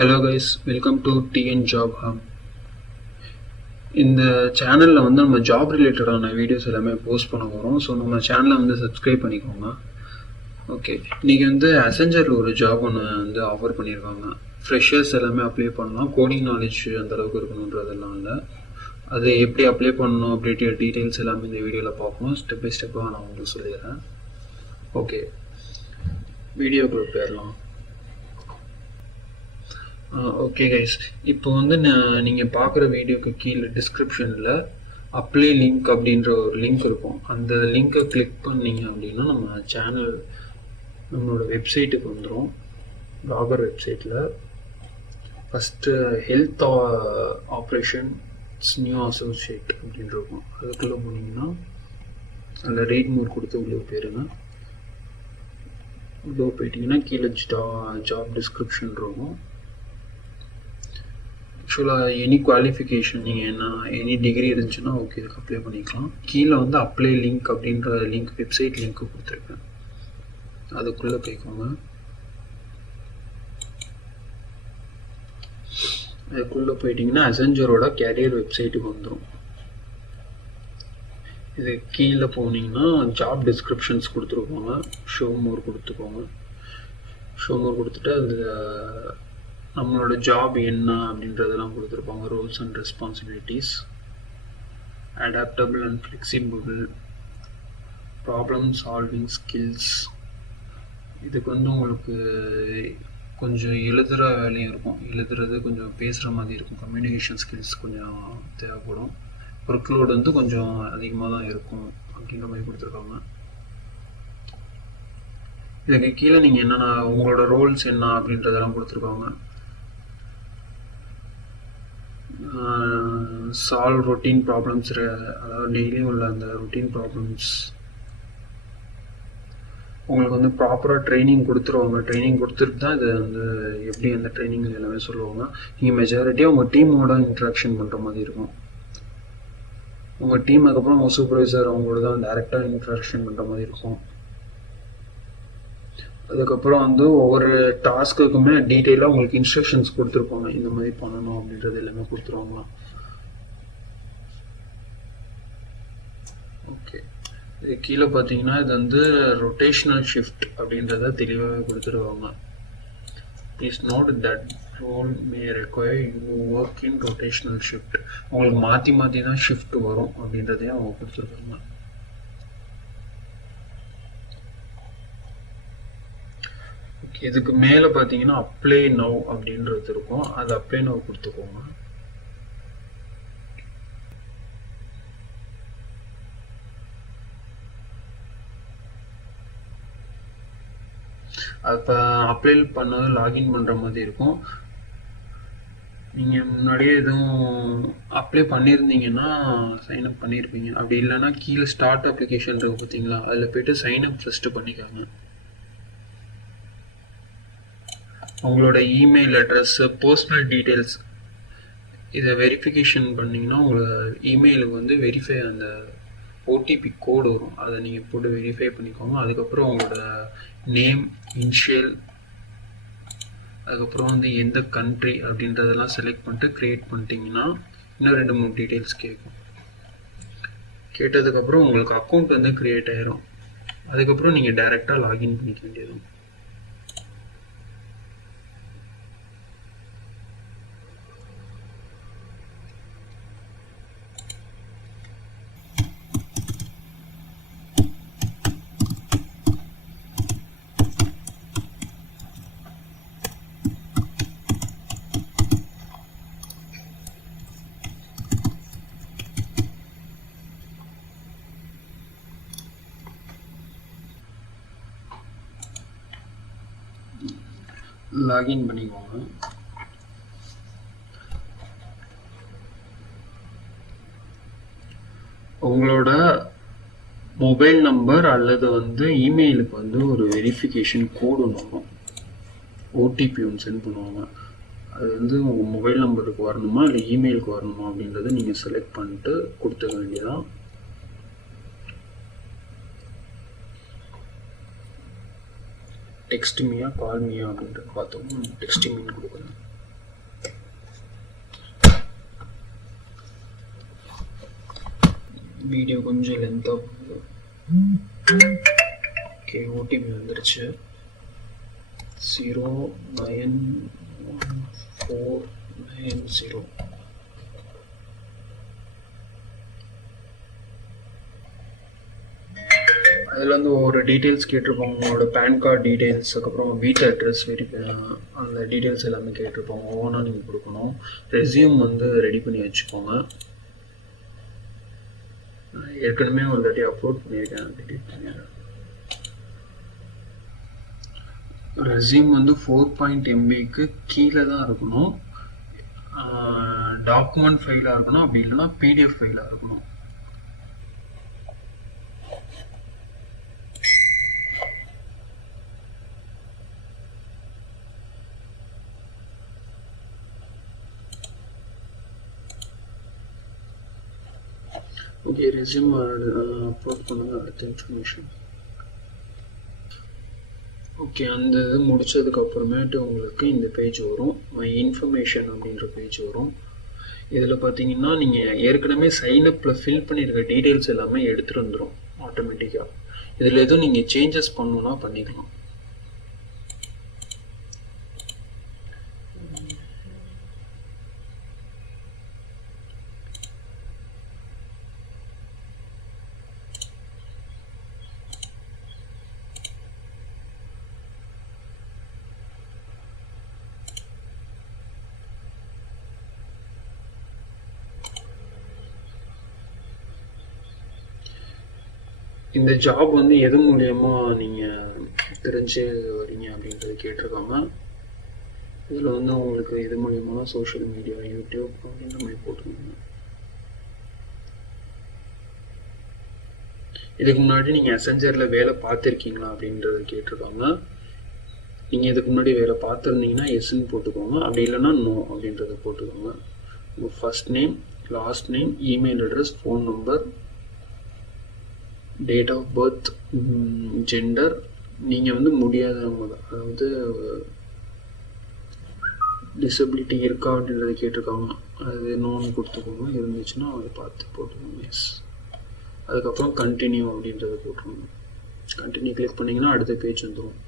Hello guys, welcome to TN Job Hub. இந்த சேனலில் வந்து நம்ம ஜாப் ரிலேட்டடான வீடியோஸ் எல்லாமே போஸ்ட் பண்ண போகிறோம். ஸோ நம்ம சேனலை வந்து சப்ஸ்கிரைப் பண்ணிக்கோங்க. ஓகே, இன்றைக்கி வந்து அசெஞ்சரில் ஒரு ஜாப் ஒன்று வந்து ஆஃபர் பண்ணியிருக்காங்க. ஃப்ரெஷர்ஸ் எல்லாமே அப்ளை பண்ணலாம். கோடிங் நாலேஜ் அந்தளவுக்கு இருக்கணுன்றதெல்லாம் இல்லை. அது எப்படி அப்ளை பண்ணணும் அப்படின்ற டீட்டெயில்ஸ் எல்லாமே இந்த வீடியோவில் பார்ப்போம். ஸ்டெப் பை ஸ்டெப்பாக நான் உங்களுக்கு சொல்லிடுறேன். ஓகே, வீடியோக்குள்ள போயிடலாம். ஓகே கைஸ், இப்போ வந்து நீங்கள் பார்க்குற வீடியோக்கு கீழே டிஸ்கிரிப்ஷனில் அப்ளை லிங்க் அப்படின்ற ஒரு லிங்க் இருக்கும். அந்த லிங்க்கை கிளிக் பண்ணிங்க அப்படின்னா நம்ம சேனல் நம்மளோட வெப்சைட்டுக்கு வந்துடும். ப்ளாகர் வெப்சைட்டில் first health operations new associate அப்படின்னு இருக்கும். அதுக்குள்ளே போனீங்கன்னா அதில் ரேட் மோர் கொடுத்து உள்ளே போயிருங்க. உள்ளே போயிட்டிங்கன்னா கீழே ஜாப் டிஸ்கிரிப்ஷன் இருக்கும். ஆக்சுவலாக எனி குவாலிஃபிகேஷன் நீங்கள் எனி டிகிரி இருந்துச்சுன்னா ஓகே, இதுக்கு அப்ளை பண்ணிக்கலாம். கீழே வந்து அப்ளை லிங்க் அப்படின்ற லிங்க், வெப்சைட் லிங்க்கு கொடுத்துருக்கேன். அதுக்குள்ளே போய்க்கோங்க. அதுக்குள்ளே போயிட்டிங்கன்னா அசெஞ்சரோட கேரியர் வெப்சைட்டுக்கு வந்துடும். இது கீழே போனீங்கன்னா ஜாப் டிஸ்கிரிப்ஷன்ஸ் கொடுத்துருப்பாங்க. ஷோ மோர் கொடுத்துக்கோங்க. ஷோ மோர் கொடுத்துட்டு அதில் நம்மளோட ஜாப் என்ன அப்படின்றதெல்லாம் கொடுத்துருப்பாங்க. Roles and responsibilities, adaptable and flexible, problem solving skills. இதுக்கு வந்து உங்களுக்கு கொஞ்சம் எழுதுகிற வேலையும் இருக்கும். எழுதுறது கொஞ்சம் பேசுகிற மாதிரி இருக்கும். கம்யூனிகேஷன் ஸ்கில்ஸ் கொஞ்சம் தேவைப்படும். ஒர்க் லோடு வந்து கொஞ்சம் அதிகமாக தான் இருக்கும் அப்படின்ற மாதிரி கொடுத்துருக்காங்க. இதுக்கு கீழே நீங்கள் என்னென்ன உங்களோட ரோல்ஸ் என்ன அப்படின்றதெல்லாம் கொடுத்துருக்காங்க. சால்வ் ரொட்டீன் ப்ராப்ளம்ஸ், அதாவது டெய்லியும் உள்ள அந்த ரொட்டீன் ப்ராப்ளம்ஸ். உங்களுக்கு வந்து ப்ராப்பராக ட்ரைனிங் கொடுத்துருவாங்க. ட்ரைனிங் கொடுத்துட்டு தான் இது வந்து எப்படி அந்த ட்ரைனிங் எல்லாமே சொல்லுவாங்க. நீங்கள் மெஜாரிட்டியாக உங்கள் டீமோட இன்ட்ராக்ஷன் பண்ணுற மாதிரி இருக்கும். உங்கள் டீம் அதுக்கப்புறம் உங்கள் சூப்பர்வைசர் அவங்களோட தான் டைரெக்டாக இன்ட்ராக்ஷன் பண்ணுற மாதிரி இருக்கும். அதுக்கப்புறம் வந்து ஒவ்வொரு டாஸ்க்குக்குமே டீட்டெயிலாக உங்களுக்கு இன்ஸ்ட்ரக்ஷன்ஸ் கொடுத்துருப்பாங்க. இந்த மாதிரி பண்ணணும் அப்படின்றது எல்லாமே கொடுத்துருவாங்க. ஓகே, இது கீழே பார்த்தீங்கன்னா இது வந்து ரொட்டேஷனல் ஷிஃப்ட் அப்படின்றத தெளிவாகவே கொடுத்துருவாங்க. Please note that role may require you work in rotational shift. உங்களுக்கு மாற்றி மாற்றி தான் ஷிஃப்ட் வரும் அப்படின்றதையும் அவங்க கொடுத்துருக்காங்க. இதுக்கு மேலே பார்த்தீங்கன்னா அப்ளை நவ் அப்படின்றது இருக்கும். அது அப்ளை நவ் கொடுத்துக்கோங்க. அப்போ அப்ளை பண்ணது லாகின் பண்ணுற மாதிரி இருக்கும். நீங்கள் முன்னாடியே எதுவும் அப்ளை பண்ணியிருந்தீங்கன்னா சைன்அப் பண்ணியிருப்பீங்க. அப்படி இல்லைன்னா கீழே ஸ்டார்ட் அப்ளிகேஷன் இருக்குது பார்த்தீங்களா, அதில் போய்ட்டு சைன்அப் ஃபஸ்ட்டு பண்ணிக்காங்க. உங்களோட இமெயில் அட்ரஸ்ஸு, பர்சனல் டீட்டெயில்ஸ் இதை வெரிஃபிகேஷன் பண்ணிங்கன்னா உங்களோட இமெயிலுக்கு வந்து வெரிஃபை அந்த ஓடிபி கோடு வரும். அதை நீங்கள் போட்டு வெரிஃபை பண்ணிக்கோங்க. அதுக்கப்புறம் உங்களோட நேம், இனிஷியல், அதுக்கப்புறம் வந்து எந்த கண்ட்ரி அப்படின்றதெல்லாம் செலக்ட் பண்ணிட்டு க்ரியேட் பண்ணிட்டீங்கன்னா இன்னும் 2-3 டீட்டெயில்ஸ் கேட்கும். கேட்டதுக்கப்புறம் உங்களுக்கு அக்கௌண்ட் வந்து க்ரியேட் ஆயிரும். அதுக்கப்புறம் நீங்கள் டைரெக்டாக லாகின் பண்ணிக்க வேண்டியது. லாகின் பண்ணிக்கோங்க. உங்களோட மொபைல் நம்பர் அல்லது வந்து இமெயிலுக்கு வந்து ஒரு வெரிஃபிகேஷன் கோடு ஒன்று வரும். ஓடிபி ஒன்று சென்ட் பண்ணுவாங்க. அது வந்து உங்கள் மொபைல் நம்பருக்கு வரணுமா இல்லை இமெயிலுக்கு வரணுமா அப்படின்றத நீங்கள் செலக்ட் பண்ணிட்டு கொடுத்துக்க வேண்டியதான். டெக்ஸ்ட் மீயா கால் மீயா அப்படின்றது பார்த்தோம்னா டெக்ஸ்ட் மீன்னு கொடுக்குறேன். வீடியோ கொஞ்சம் லென்த்தாக போகுது. ஓகே, ஓடிபி வந்துருச்சு. 0914990. அதில் வந்து ஒவ்வொரு டீட்டெயில்ஸ் கேட்டிருப்பாங்க. உங்களோட பேன் கார்டு டீட்டெயில்ஸ், அதுக்கப்புறம் வீட்டு அட்ரஸ் அந்த டீட்டெயில்ஸ் எல்லாமே கேட்டிருப்பாங்க. ஒவ்வொன்றா நீங்கள் கொடுக்கணும். ரெஸ்யூம் வந்து ரெடி பண்ணி வச்சுக்கோங்க. ஏற்கனவே ஒரு தாட்டி அப்லோட் பண்ணியிருக்கேன், டெலிட் பண்ணிடுறேன். ரெஸ்யூம் வந்து 4 MBக்கு கீழே தான் இருக்கணும். டாக்குமெண்ட் ஃபைலாக இருக்கணும், அப்படி இல்லைன்னா PDF ஃபைலாக இருக்கணும். ஓகே, ரெஸ்யூம் அப்லோட் பண்ணுங்க. அடுத்த இன்ஃபர்மேஷன். ஓகே, அந்த இது முடித்ததுக்கப்புறமேட்டு உங்களுக்கு இந்த பேஜ் வரும், மை இன்ஃபர்மேஷன் அப்படின்ற பேஜ் வரும். இதில் பார்த்தீங்கன்னா நீங்கள் ஏற்கனவே சைனப்பில் ஃபில் பண்ணியிருக்க டீட்டெயில்ஸ் எல்லாமே எடுத்துகிட்டு வந்துடும் ஆட்டோமேட்டிக்காக. இதில் எதுவும் நீங்கள் சேஞ்சஸ் பண்ணணுன்னா பண்ணிக்கலாம். இந்த ஜாப் வந்து எது மூலயமா நீங்கள் தெரிஞ்சு வரீங்க அப்படின்றது கேட்டிருக்காங்க. இதில் வந்து உங்களுக்கு எது மூலயமா சோஷியல் மீடியா, யூடியூப் அப்படின்ற மாதிரி போட்டுருக்காங்க. இதுக்கு முன்னாடி நீங்கள் அசெஞ்சரில் வேலை பார்த்துருக்கீங்களா அப்படின்றது கேட்டிருக்காங்க. நீங்கள் இதுக்கு முன்னாடி வேலை பார்த்துருந்தீங்கன்னா எஸ்ன்னு போட்டுக்கோங்க, அப்படி இல்லைன்னா நோ அப்படின்றத போட்டுக்கோங்க. உங்கள் first name, last name, email address, phone number, date of birth, gender. நீங்கள் வந்து முடியாதவங்க தான், அதாவது டிசபிலிட்டி இருக்கா அப்படின்றத கேட்டிருக்காங்க. அது நோன்னு கொடுத்துக்கோங்க. இருந்துச்சுன்னா அதை பார்த்து போட்டுக்கோங்க, எஸ். அதுக்கப்புறம் கண்டினியூ அப்படின்றத போட்டுருங்க. கண்டினியூ கிளிக் பண்ணிங்கன்னா அடுத்த பேஜ் வந்துடும்.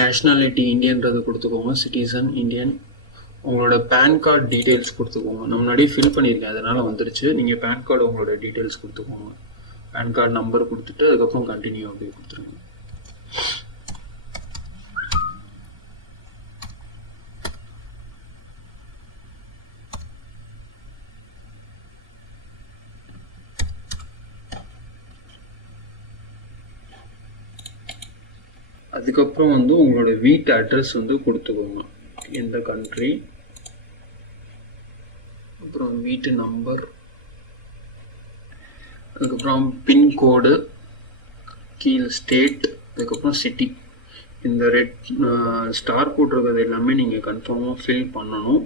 நேஷ்னாலிட்டி இந்தியன்றதை கொடுத்துக்கோங்க, சிட்டிசன் இந்தியன். உங்களோட பேன் கார்டு டீட்டெயில்ஸ் கொடுத்துக்கோங்க. நான் முன்னாடியே ஃபில் பண்ணியிருக்கேன், அதனால் வந்துருச்சு. நீங்கள் பேன் கார்டு உங்களோட டீட்டெயில்ஸ் கொடுத்துக்கோங்க. பேன் கார்டு நம்பர் கொடுத்துட்டு அதுக்கப்புறம் கண்டினியூ அப்படி கொடுத்துருங்க. அதுக்கப்புறம் வந்து உங்களோட வீட்டு அட்ரஸ் வந்து கொடுத்துக்கோங்க, எந்த கண்ட்ரி, அப்புறம் வீட்டு நம்பர், அதுக்கப்புறம் பின்கோடு, கீழே ஸ்டேட், அதுக்கப்புறம் சிட்டி. இந்த ரெட் ஸ்டார் போட்டிருக்கிறது எல்லாமே நீங்கள் கன்ஃபார்மாக ஃபில் பண்ணணும்.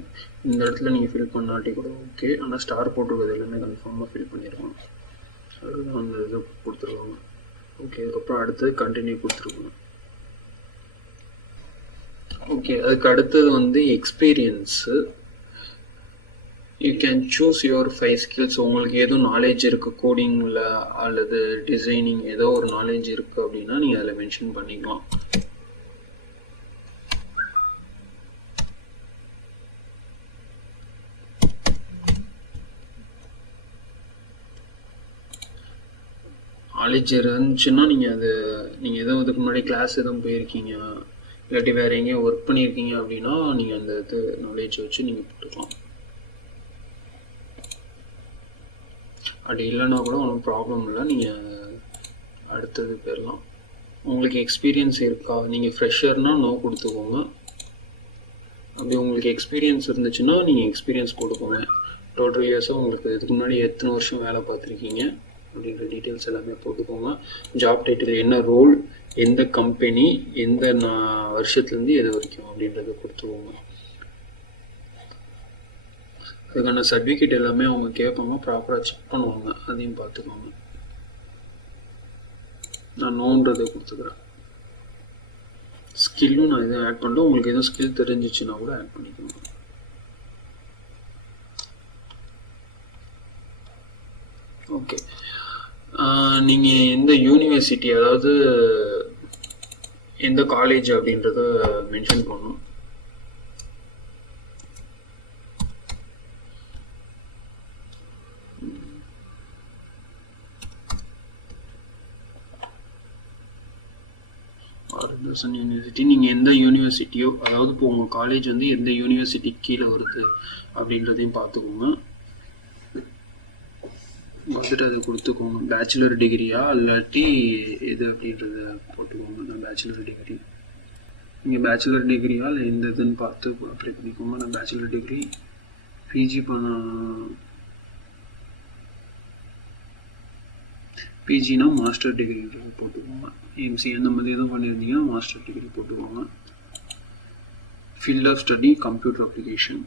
இந்த இடத்துல நீங்கள் ஃபில் பண்ணாட்டி கூட ஓகே, ஆனால் ஸ்டார் போட்டிருக்கிறது எல்லாமே கன்ஃபார்மாக ஃபில் பண்ணிடுவாங்க. அதுதான் அந்த இது கொடுத்துருவாங்க. ஓகே, அதுக்கப்புறம் அடுத்தது கண்டினியூ கொடுத்துருவாங்க. ஓகே, அதுக்கு அடுத்தது வந்து experience. You can choose your 5 skills. உங்களுக்கு எதுவும் நாலேஜ் இருக்குது கோடிங்கில் அல்லது டிசைனிங், ஏதோ ஒரு நாலேஜ் இருக்குது அப்படின்னா நீங்கள் அதில் மென்ஷன் பண்ணிக்கலாம். நாலேஜ் இருந்துச்சுன்னா நீங்கள் எதுவும் இதுக்கு முன்னாடி கிளாஸ் எதுவும் போயிருக்கீங்க, இல்லாட்டி வேறு எங்கேயும் ஒர்க் பண்ணியிருக்கீங்க அப்படின்னா நீங்கள் அந்த இது நாலேஜ் வச்சு நீங்கள் போட்டுக்கலாம். அப்படி இல்லைன்னா கூட ஒன்றும் ப்ராப்ளம் இல்லை, நீங்கள் அடுத்தது போயிடலாம். உங்களுக்கு எக்ஸ்பீரியன்ஸ் இருக்கா, நீங்கள் ஃப்ரெஷர்னா நோ கொடுத்துக்கோங்க. அப்படி உங்களுக்கு எக்ஸ்பீரியன்ஸ் இருந்துச்சுன்னா நீங்கள் எக்ஸ்பீரியன்ஸ் கொடுக்கோங்க. டோட்டல் இயர்ஸாக உங்களுக்கு இதுக்கு முன்னாடி எத்தனை வருஷம் வேலை பார்த்துருக்கீங்க அப்படின்ற டீட்டெயில்ஸ் எல்லாமே போட்டுக்கோங்க. ஜாப் டைட்டில் என்ன ரோல், எந்த கம்பெனி, எந்த வருஷத்துலேருந்து எது வரைக்கும் அப்படின்றத கொடுத்துக்கோங்க. அதுக்கான சர்டிஃபிகேட் எல்லாமே அவங்க கேட்பாங்க, ப்ராப்பராக செக் பண்ணுவாங்க, அதையும் பார்த்துக்கோங்க. நான் நோன்றதை கொடுத்துக்கிறேன். ஸ்கில்லும் நான் எதுவும் ஆட் பண்ணுறேன், உங்களுக்கு எதுவும் ஸ்கில் தெரிஞ்சிச்சுன்னா கூட ஆட் பண்ணிக்கோங்க. எந்த யூனிவர்சிட்டி, அதாவது எந்த காலேஜ் அப்படின்றத மென்ஷன் பண்ணணும். யூனிவர்சிட்டி நீங்கள் எந்த யூனிவர்சிட்டியோ, அதாவது இப்போ உங்கள் காலேஜ் வந்து எந்த யூனிவர்சிட்டி கீழே வருது அப்படின்றதையும் பார்த்துக்கோங்க. பார்த்துட்டு அதை கொடுத்துக்கோங்க. பேச்சுலர் டிகிரியா இல்லாட்டி எது அப்படின்றத போட்டுக்கோங்க. நான் பேச்சுலர் டிகிரி, நீங்கள் பேச்சுலர் டிகிரியா இல்லை எந்த இதுன்னு பார்த்து அப்ளை பண்ணிக்கோங்க. நான் பேச்சுலர் டிகிரி. பிஜி பிஜினா மாஸ்டர் டிகிரி போட்டுக்கோங்க. எம்சி அந்த மாதிரி எதுவும் பண்ணியிருந்தீங்கன்னா மாஸ்டர் டிகிரி போட்டுக்கோங்க. Field of study computer application.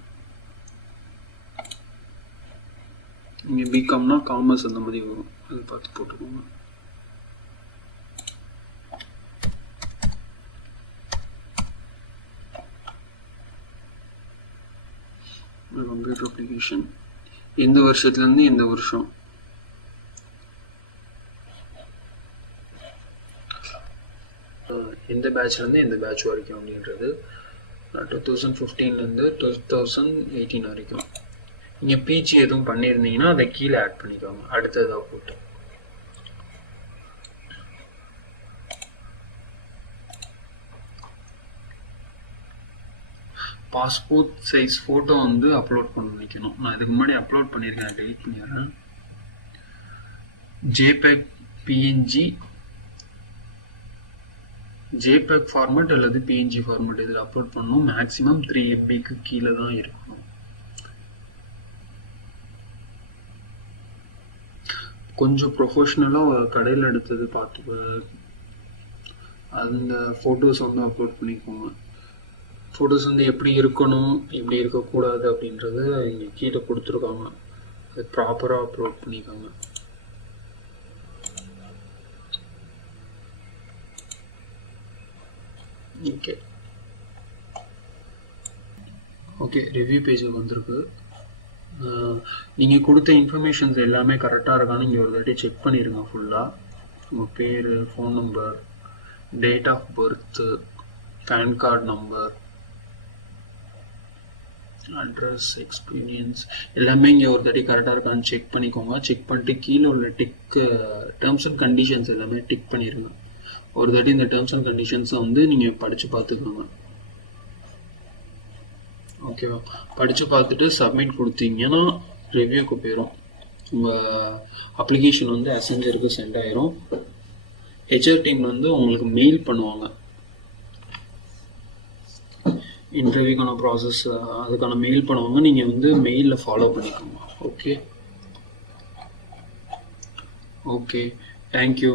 நீங்கள் பிகாம்னா காமர்ஸ் அந்த மாதிரி வரும், அது பார்த்து போட்டுக்கோங்க. கம்ப்யூட்டர் அப்ளிகேஷன் எந்த வருஷத்துலேருந்து எந்த வருஷம், எந்த பேட்ச்லேருந்து எந்த பேட்ச் வரைக்கும் அப்படின்றது 2015லேருந்து 2018 வரைக்கும். நீங்கள் பிஜி எதுவும் பண்ணியிருந்தீங்கன்னா அதை கீழே ஆட் பண்ணிக்கோங்க அடுத்ததாக போட்டு. பாஸ்போர்ட் சைஸ் ஃபோட்டோ வந்து அப்லோட் பண்ண வைக்கணும். நான் இதுக்கு முன்னாடி அப்லோட் பண்ணியிருக்கேன், டெலிட் பண்ணிடுறேன். ஜேபேக் ஃபார்மேட் அல்லது பிஎன்ஜி ஃபார்மேட் இதில் அப்லோட் பண்ணணும். மேக்ஸிமம் 3 MBக்கு கீழே தான் இருக்கணும். கொஞ்சம் ப்ரொஃபஷ்னலாக கடையில் எடுத்தது பார்த்து அந்த ஃபோட்டோஸ் வந்து அப்லோட் பண்ணிக்கோங்க. ஃபோட்டோஸ் வந்து எப்படி இருக்கணும், எப்படி இருக்கக்கூடாது அப்படின்றது இங்கே கீழே கொடுத்துருக்காங்க. அது ப்ராப்பராக அப்லோட் பண்ணிக்கோங்க. ஓகே ரிவ்யூ பேஜுக்கு வந்திருக்கு. நீங்கள் கொடுத்த இன்ஃபர்மேஷன்ஸ் எல்லாமே கரெக்டாக இருக்கான்னு இங்கே ஒரு தாட்டி செக் பண்ணிடுங்க ஃபுல்லாக. உங்கள் பேர், phone number, date of birth, PAN card number, address, experience எல்லாமே இங்கே ஒரு தாட்டி கரெக்டாக இருக்கான்னு செக் பண்ணிக்கோங்க. செக் பண்ணிட்டு கீழே உள்ள டேர்ம்ஸ் அண்ட் கண்டிஷன்ஸ் எல்லாமே டிக் பண்ணிடுங்க. ஒரு தாட்டி இந்த டேர்ம்ஸ் அண்ட் கண்டிஷன்ஸை வந்து நீங்கள் படித்து பார்த்துக்கோங்க. ஓகேவா? படித்து பார்த்துட்டு சப்மிட் கொடுத்தீங்கன்னா ரிவ்யூக்கு போயிடும். உங்கள் அப்ளிகேஷன் வந்து அசெஞ்சருக்கு சென்ட் ஆயிரும். ஹெச்ஆர் டீம் வந்து உங்களுக்கு மெயில் பண்ணுவாங்க. இன்டர்வியூக்கான ப்ராசஸ் அதுக்கான மெயில் பண்ணுவாங்க. நீங்கள் வந்து மெயிலில் ஃபாலோ பண்ணிக்கோங்க. Okay, thank you.